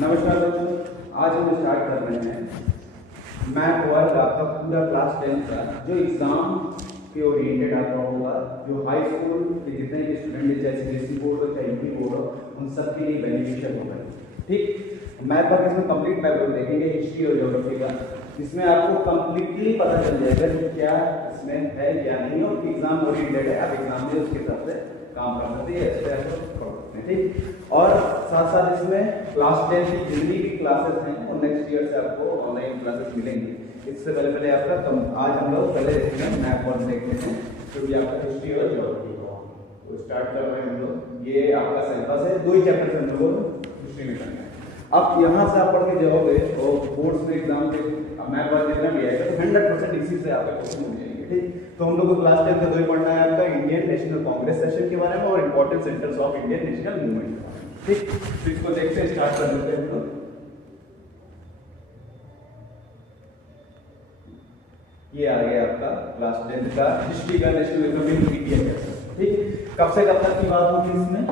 नमस्कार दोस्तों, आज हम स्टार्ट कर रहे हैं मैथ वर्क आपका पूरा क्लास 10 का जो एग्जाम के ओरिएंटेड आपका होगा, जो हाई स्कूल के जितने भी स्टूडेंट चाहे सीबीएसई बोर्ड हो चाहे यूपी बोर्ड हो, उन सबके लिए बेनिफिशियल होगा। ठीक, मैथ वर्क इसमें कंप्लीट बैकग्राउंड देखेंगे हिस्ट्री और ज्योग्राफी का, जिसमें आपको कंप्लीटली पता चल जाएगा कि क्या इसमें है क्या नहीं, और एग्जाम ओरिएंटेड है, आप एग्जाम में उसके हिसाब से काम कर सकते हैं, ऐसे ऐसे कर सकते हैं। ठीक, और साथ साथ इसमें क्लास 10 की जितनी भी क्लासेस हैं वो नेक्स्ट ईयर से आपको ऑनलाइन क्लासेस मिलेंगी। इससे पहले आपका आज हम लोग पहले देखेंगे मैथ वर्क देखते हैं, जो भी आपका हिस्ट्री और ज्योग्राफी का वो स्टार्ट कर रहे हैं हम लोग। ये आपका सिलेबस है, 2 ही चैप्टर हम लोग हिस्ट्री में करना है। अब यहाँ से आप पढ़ के जाओगे और बोर्ड्स में एग्जाम के मैथ वर्क जितना भी आएगा तो 100% इसी से आपके क्वेश्चन हो जाएंगे। ठीक, तो हम लोग को क्लास 10 का 2 ही पढ़ना है आपका इंडियन नेशनल कांग्रेस सेशन के बारे में और important centres of Indian national movement के बारे में। ठीक, तो इसको देखते हैं, स्टार्ट कर लेते हैं हम लोग। ये आ गया आपका क्लास 10 का हिस्ट्री का नेशनल इकोनॉमिक इंडिया का। ठीक, कब से कब तक की बात होगी इसमें?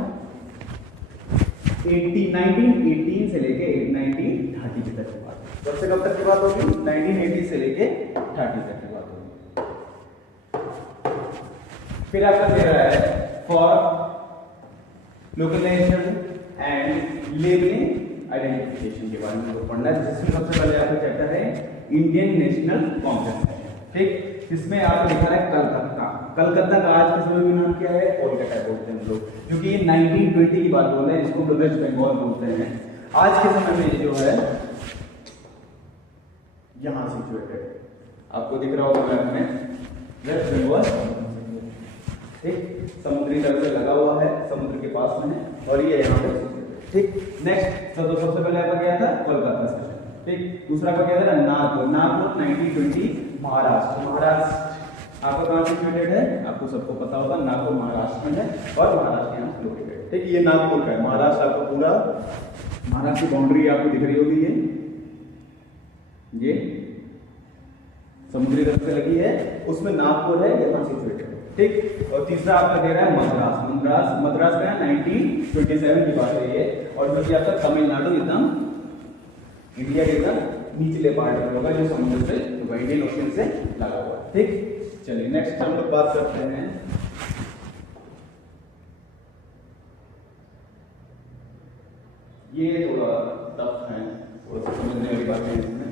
1918 से लेके 1930 तक की बात। कब से कब तक की बात होगी? 1980 से लेके 30 तक की बात होगी। फिर आपका दे रहा है for localization and labeling identification के बारे में पढ़ना है, जिसमें सबसे पहले आपका चैप्टर है इंडियन नेशनल कांग्रेस। ठीक, इसमें आपको लिखा है कलकत्ता। कलकत्ता का आज के समय में नाम क्या है? कोलकाता बोलते हैं हम लोग, क्योंकि ये 1920 की बात बोल रहे हैं, जिसको वेस्ट बंगाल बोलते हैं। आज के समय में जो है यहां सिचुएटेड, आपको दिख रहा होगा मैप में, वेस्ट बंगाल। ठीक, समुद्री तट से लगा हुआ है, समुद्र के पास में है, और ये यहाँ पे। ठीक, नेक्स्ट सबसे पहले आपका क्या था? कोलकाता सेशन। ठीक, दूसरा का क्या था? नागपुर। नागपुर 1920 महाराष्ट्र। महाराष्ट्र आपका कहाँ सिचुएटेड है? आपको सबको पता होगा, नागपुर महाराष्ट्र में है और महाराष्ट्र यहाँ लोकेटेड। ठीक, ये नागपुर का है। महाराष्ट्र आपका पूरा महाराष्ट्र की बाउंड्री आपको दिख रही होगी, ये समुद्री तट से लगी है, उसमें नागपुर है, यहाँ सिचुएटेड। ठीक, और तीसरा आपका दे रहा है मद्रास। मद्रास का 1927 की बात है ये, और जो कि आपका तमिलनाडु एकदम इंडिया के एकदम निचले पार्ट में होगा, जो समुद्र से इंडियन ओशन से लगा हुआ है। ठीक, चलिए नेक्स्ट हम लोग बात करते हैं ये थोड़ा टफ है, थोड़ा सा समझने वाली बात है इसमें।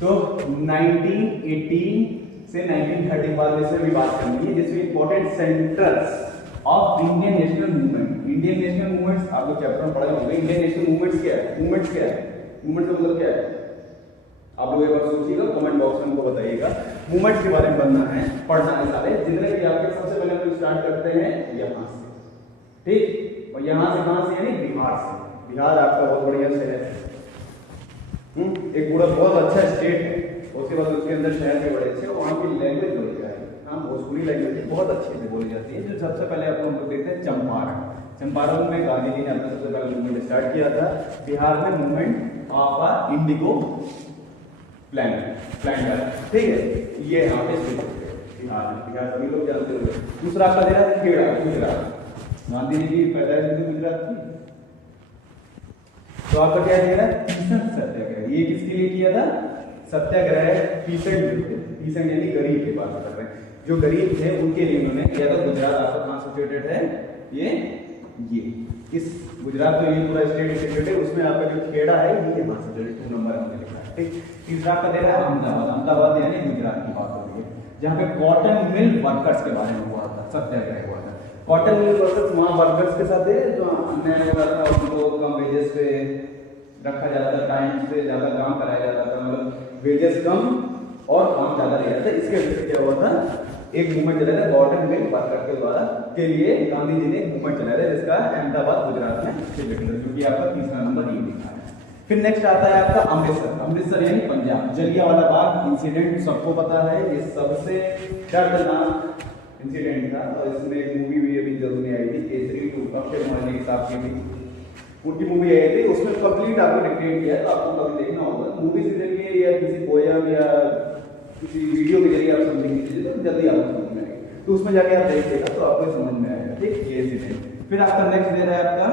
तो 1918 से 1935 में भी बात करनी है, जिसमें important centres of Indian national movement. Indian national movements आपको चैप्टर में पढ़े होंगे। इंडियन नेशनल मूवमेंट्स क्या है? मूवमेंट्स क्या है? मूवमेंट का मतलब क्या है? आप लोग एक बार सोचिएगा, कमेंट बॉक्स में हमको बताइएगा। मूवमेंट के बारे में बनना है, पढ़ना है सारे जितने भी आपके। सबसे पहले हम स्टार्ट करते हैं यहाँ से। ठीक, और यहाँ से कहाँ से? यानी बिहार से। बिहार आपका बहुत बढ़िया शहर है, एक पूरा बहुत अच्छा स्टेट है। उसके बाद उसके अंदर शहर भी बड़े अच्छे, वहाँ की लैंग्वेज बोली जाएगी, हाँ भोजपुरी लैंग्वेज बहुत अच्छे से बोली जाती है। जो सबसे पहले आप लोग देखते हैं चंपारण। चंपारण में गांधी जी ने अपना सबसे पहले मूवमेंट स्टार्ट किया था। बिहार में मूवमेंट ऑफ इंडिगो प्लांटर। ठीक है, ये यहाँ पे बिहार सभी लोग जानते होंगे। दूसरा आपका दे रहा है खेड़ा, गुजरात। गांधी जी की पैदाइश गुजरात की। तो आपका क्या दे रहा है? पीसेंट सत्याग्रह। ये किसके लिए किया था? सत्याग्रह पीसेंट यानी गरीब के बात कर रहे हैं, जो गरीब थे उनके लिए उन्होंने किया था। गुजरात आपका कहाँ सिचुएटेड है? ये इस गुजरात तो ये पूरा स्टेट सिचुएटेड है, उसमें आपका जो खेड़ा है ये यहाँ सिचुएटेड 2 नंबर हमने लिखा है। ठीक, तीसरा आपका दे रहा है अहमदाबाद। अहमदाबाद यानी गुजरात की बात हो रही है, जहाँ पे कॉटन मिल वर्कर्स के बारे में हुआ था, सत्याग्रह हुआ था। कॉटन मिल वर्कर्स वहाँ वर्कर्स के साथ है जो अन्याय हो रहा था, उनको कम वेजेस पे रखा जाता था, टाइम से ज्यादा काम कराया जाता था, मतलब वेजेस कम और काम ज्यादा रह जाता था। इसके वजह से क्या हुआ था? एक मूवमेंट चला था कॉटन मिल वर्कर के द्वारा के लिए। गांधी जी ने एक मूवमेंट चलाया था, जिसका अहमदाबाद गुजरात में सिचुएटेड, जो कि आपका तीसरा नंबर ये लिखा है। फिर नेक्स्ट आता है आपका अमृतसर। अमृतसर यानी पंजाब। जलियांवाला बाग इंसिडेंट सबको पता है, ये सबसे दर्दनाक इंसिडेंट था, और इसमें एक मूवी भी अभी जरूर नहीं आई थी, केसरी 2 अक्षय कुमार के साथ की थी, उनकी मूवी आई थी। उसमें कंप्लीट आपको डिक्टेट किया है, तो आपको कभी देखना होगा। मूवी से जरिए या किसी पोयम या किसी वीडियो के जरिए आप समझेंगे तो जल्दी आपको समझ में आएगा, तो उसमें जाके आप देखिएगा तो आपको समझ में आएगा। ठीक, ये इंसिडेंट। फिर आपका नेक्स्ट दे रहा है आपका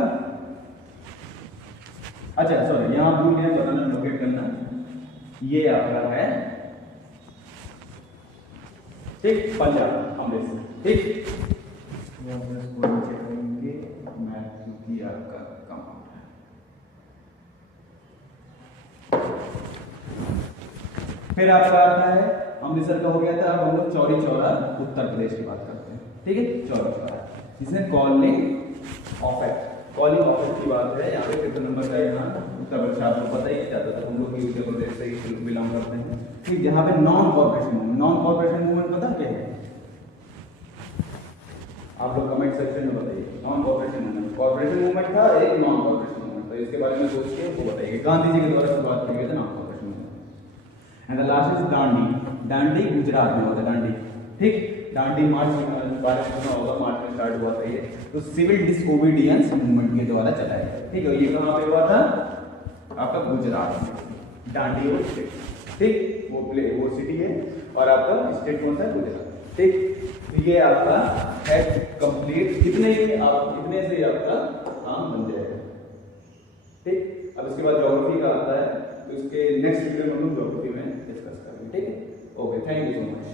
अच्छा सॉरी, यहाँ भूल गए बताना, नोट करना, ये आपका है ठीक पंजाब अमृतसर, ठीक क्योंकि आपका कम होता है। फिर आपका आता है अमृतसर का हो गया था। अब हम लोग चौरी चौरा उत्तर प्रदेश की बात करते हैं, ठीक है। चौरी चौरा जिसमें कॉलिंग ऑफेट, कॉलिंग ऑफेट की बात है। यहाँ पे कितने नंबर का, यहाँ उत्तर प्रदेश आपको पता ही, ज्यादातर हम लोग उत्तर प्रदेश से ही बिलोंग करते हैं, ठीक। जहाँ पे non corporation movement, non corporation movement पता क्या है आप लोग कमेंट सेक्शन में बताइए। Non corporation movement, corporation movement था एक, नॉन कॉर्पोरेशन मूवमेंट, तो इसके बारे में सोचिए, वो बताइए। गांधी जी के द्वारा शुरुआत की गई थी non corporation movement. And the last is Dandi, Dandi Gujarat में होता है दांडी, ठीक। दांडी मार्च के बारे में सुना होगा, मार्च में स्टार्ट हुआ था ये, तो सिविल डिसओबीडियंस मूवमेंट के द्वारा चलाया गया, ठीक है। ये कहाँ पे हुआ था आपका गुजरात में, दांडी वो स्टेट, ठीक, वो सिटी है, और आपका स्टेट कौन सा है गुजरात, ठीक। तो ये आपका है कंप्लीट, इतने से आपका काम बन जाएगा, ठीक। अब इसके बाद ज्योग्राफी का आता है, तो इसके नेक्स्ट वीडियो में हम लोग ज्योग्राफी में डिस्कस करेंगे, ठीक है। Okay, thank you so much.